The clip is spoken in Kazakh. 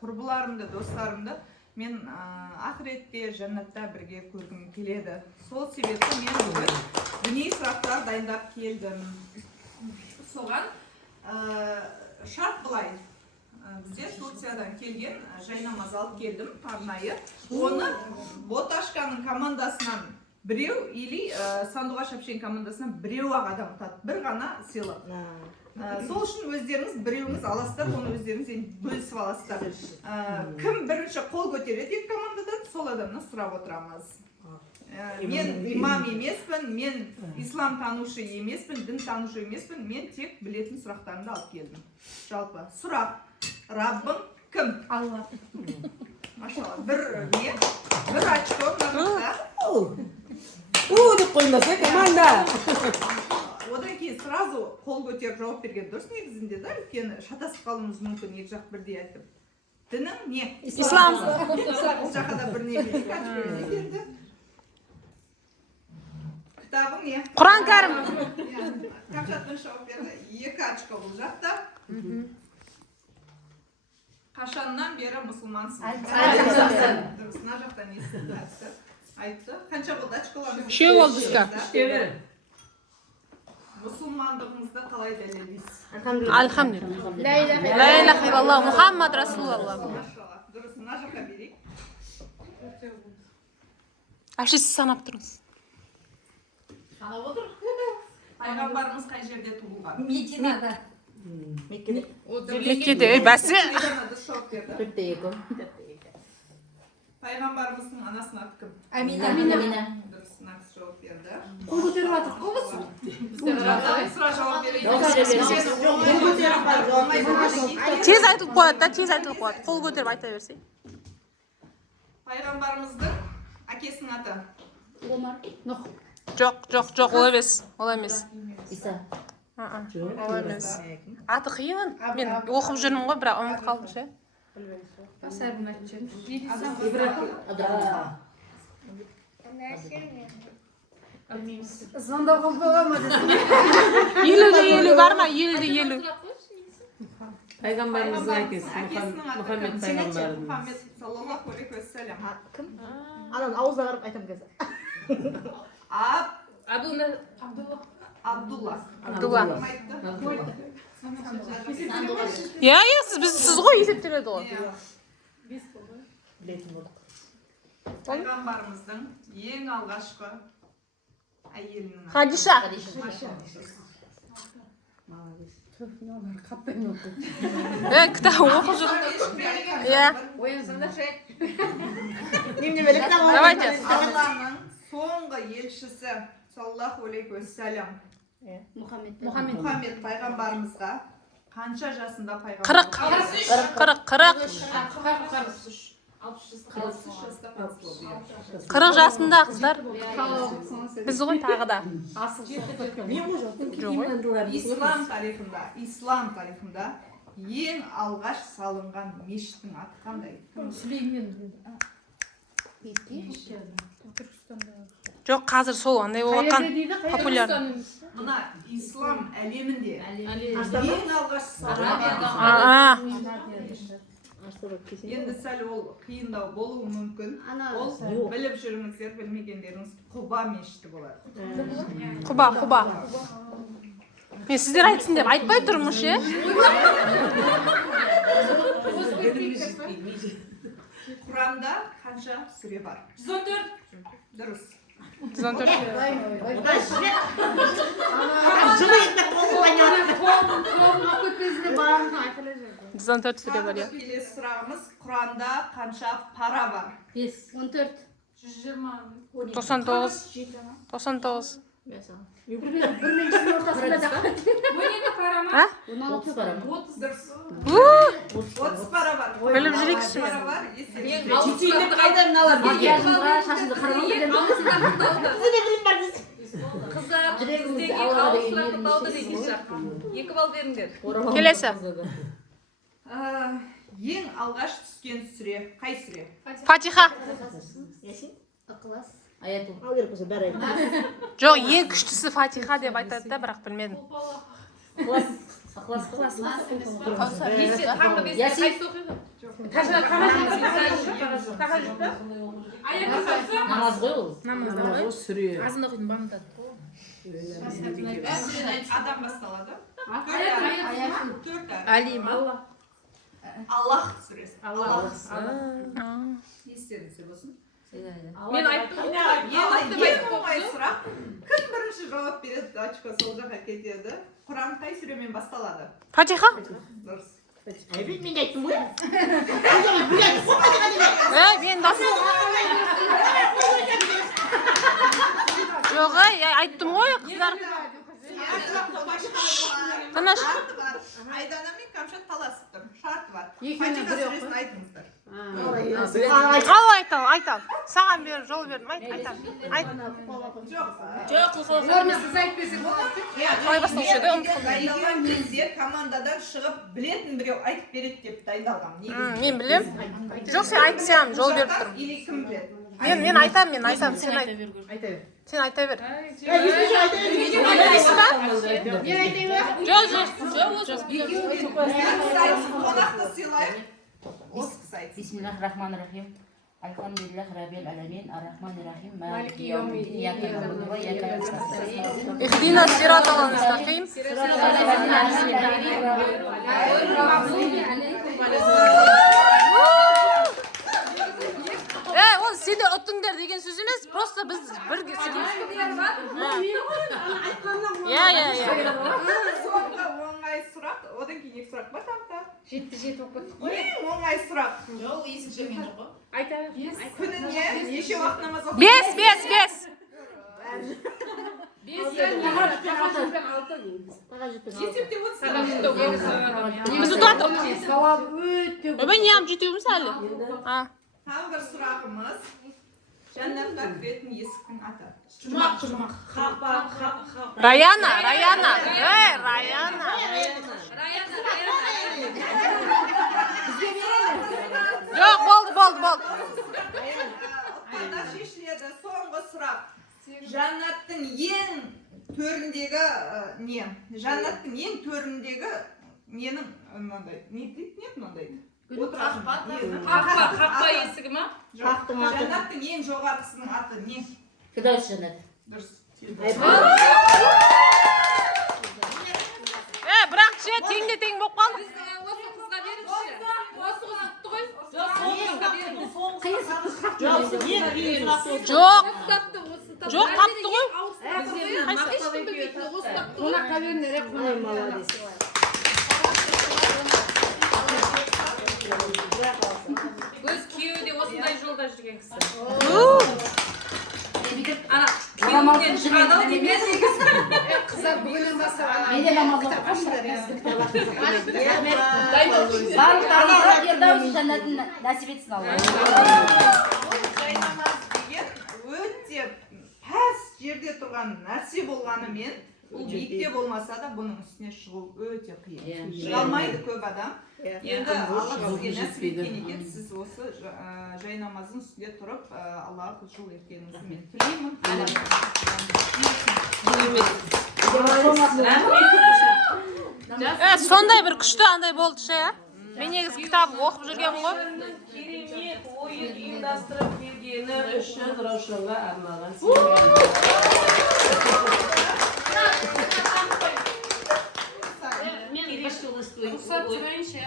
құрбыларымды, достарымды мен ақыретте, жәннатта бірге көргім келеді. Сол себепті мен бүгін діни сұрақтар дайындап келдім. Соған шарт былай. Бізде Турциядан келген жайнамаз алып келдім арнайы. Оны Боташканың командасынан біреу или Сандуғаш әпшейдің командасынан біреу-ақ адам ұтады. Бір ғана сыйлық. Сол үшін өздеріңіз біреуіңіз аласыздар, оны өздеріңіз бөлісіп аласыздар. Кім бірінші қол көтереді екі командадан, сол адамнан сұрап отырамыз. Мен имам емеспін, мен ислам танушы емеспін, дін танушы емеспін, мен тек білетін сұрақтарымды алып келдім. Жалпы сұрақ, Раббың кім? Алла. Машалла, бір очко мына деп қоймаса команда. Одан кейін сразу қол көтеріп жауап берген дұрыс негізінде да, өйткені шатасып қалуымыз мүмкін, екі жақ бірдей айтып. Дінің не? Ислам. Ол жаққа да бір не келді. Кітабың не? Құран кәрім. Кәмшаттың жауап берді. 2 очко бұл жақта. Қашаннан бері мұсылмансың? Дұрыс, мына жақтан естіді. Айтты. Қанша болды очколарыңыз? 3 болды бізге. Мұсылмандығыңызды қалай дәлелдейсіз? Алхамдулилlah. Ла иляха иллаллах Мухаммад Расулаллах. Дұрыс, мына жаққа берейік. Әші сіз санап тұрыңыз. Санап отыр. Пайғамбарымыз қай жерде туылған? Мединада. Меккеде, бәсі. Пайғамбарымыздың анасының аты кім? Амина. Дұрыс, нақс жауап берді. Қол көтеріп жатыр, қол көтеріп. Сұра жауап берейік. Тез айтылып қояды да, тез айтылып қояды. Қол көтеріп айта берсей. Пайғамбарымыздың әкесінің аты? Омар. Нұх. Жоқ, ол емес. Ол емес. Иса. Ол емес. Аты қиын. Мен оқып жүрмін ғой, бірақ ұмытып қалдым ше. Басарбын айтып звондауға бола ма десің? 50-50 бар ма? 50-50. Пайғамбарымыздың әкесі, Әкесінің аты Мұхаммед кім? пайғамбарымыз. Мұхаммед саллаллаху алейхи уассалям. Кім? Анан ауызға қарап айтам қазір. Абдулла. Сіз ғой есептеледі ғой. Пайғамбарымыздың ең алғашқы әйелінің аты? Хадиша. Кітап оқып жүр. Давайте. Алланың соңғы елшісі саллаллаху алейхи уассалям Мұхаммед пайғамбарымызға қанша жасында пайғамбар? 40 жасында қыздар. Біз ғой тағы да. Ислам тарихында ең алғаш салынған мешіттің аты қандай? Жоқ, қазір сол андай болған популяр. Мына ислам әлемінде ең алғаш салынған. Енді сәл ол қиындау болуы мүмкін. Ол біліп жүріңіздер, білмегендеріңіз Құба мешіті болады. Құба. Мен сіздер айтсын деп айтпай тұрмын ше. Құранда қанша сүре бар? 114. Дұрыс. 114 сүре бар, я. Келесі сұрағымыз, Құранда қанша пара бар? 14. 99. Біріншінің ортасында да. А? 30 пара ма? 30 пара бар. Біліп жүрексіз мен. Чечилікті қайдан алар? Макияжыңға, шашыңды қарамау деген. Қыздар, сіздегі ауыз сұрақты балды деген жаққа. 2 бал беріңдер. Келесі. Ең алғаш түскен сүре, қай сүре? Фатиха. Ықылас. Жоқ, ең күштісі Фатиха деп айтады да, бірақ білмедім. Таңғы бесте қайсы оқиды? Намаз ғой ол. Азын оқитын бамдат. Адам басталады. Төрт әріп. Али ма? Аллах сүресі. Аллах. Естеріңізде болсын. Мен айттым. Ең оңай сұрақ. Кім бірінші жауап береді, очко сол жаққа кетеді. Құран қай сүремен басталады? Фатиха? Дұрыс. Мен айттым ғой. Мен басым. Жоқ, айттым ғой, қыздар. Тыныш. Айдана мен Камшат таласып тұр. Шарты бар. Фатиха сүресін айтыңыздар. Ал айтал. Саған бер, жол бердім, айтам. Жоқ, Ормасыз айтпесе болады. Қалай басталушы еді, дайындалған кезде командадан шығып білетін біреу айтып береді деп дайындалған. Мен білем. Жоқ, сен айтсам, жол беріп тұрмын. Или кім біледі? Мен айтам, сен айт. Сен айта бер. Қонақты сыйлайық. Осы кісі айтсын. Бисмиллахир-рахманир-рахим. Alhamdulillah Rabbil Alamin, Ar-Rahmanir-Rahim, Maliki Yawmiddin, Iyyaka na'budu wa iyyaka nasta'in. Ихдина сиротал мустақим. Ол сендер ұттыңдар деген сөз емес, просто біз бірге сөйлейміз. Соңғы оңай сұрақ, одан кейін екі сұрақ бар тақта. Жетті оқыт. Ең оңай сұрақ. Жоқ, есік жемен жоқ қой. Күніне неше уақыт намаз оқиды? 5. Есепте отырсың. Біз ұтатық. Өбәй не ам жетеуіміз әлі? Тағы бір сұрағымыз. Жәннатқа кіретін есіктің аты. Раяна. Жоқ, болды. Отпада шешіледі. Соңғы сұрақ. Жәннаттың ең төріндегі не? Жәннаттың ең төріндегі ненің мынандай. Не дейді мынандай? Қақпа есігі ма? Жәннаттың ең жоғарғысының аты не? Фирдаус жәннат. Дұрыс. Бірақ тең болып қалды. Осы қызға беріңізші. Осы қыз ұтты ғой. Жоқ, Тапты. тапты ғой. Қонаққа беріңдер, молодец. Өз күйеуі де осындай жолда жүрген кісі. Ана, күйеуінен шығады ау демес. Қыздар бүгіннен бастап менде намаз оқығандар. Барлықтарыңызға Фирдаус жәннатын нәсіп етсін Алла. Жайнамаз деген өте пәс жерде тұрған нәрсе болғанымен, бұл биікте болмаса да бұның үстіне шығу өте қиын. Шыға алмайды көп адам. Енді Алла сізге нәсіп еткен екен, сіз осы жайнамаздың үстінде тұрып, Аллаға құлшылық еткеніңізді мен тілеймін. Сондай бір күшті андай болды ше. Мен негізі кітап оқып жүргенмін ғой. Керемет ойын ұйымдастырып бергені үшін Раушанға арналған Рұқсат сұрайыншы,